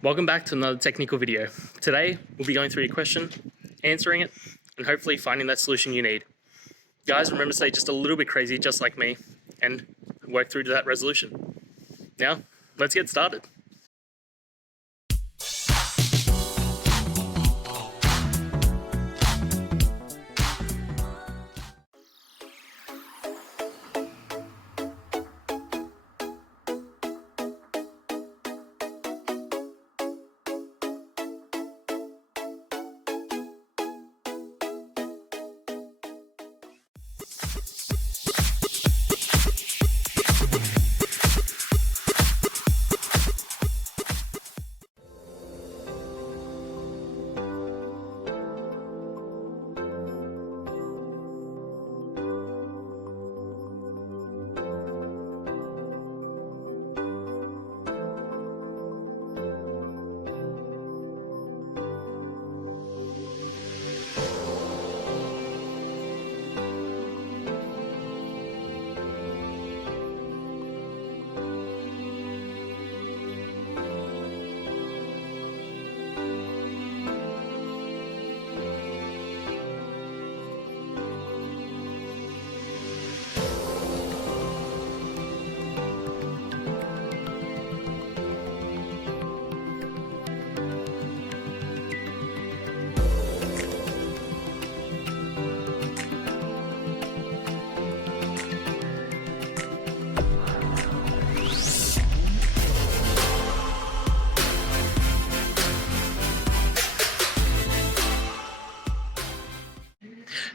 Welcome back to another technical video. Today, we'll be going through your question, answering it, and hopefully finding that solution you need. Guys, remember to stay just a little bit crazy, just like me, and work through to that resolution. Now, let's get started.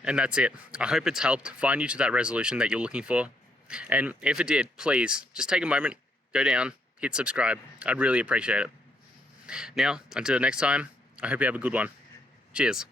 And that's it. I hope it's helped find you to that resolution that you're looking for. And if it did, please just take a moment, go down, hit subscribe. I'd really appreciate it. Now, until next time, I hope you have a good one. Cheers.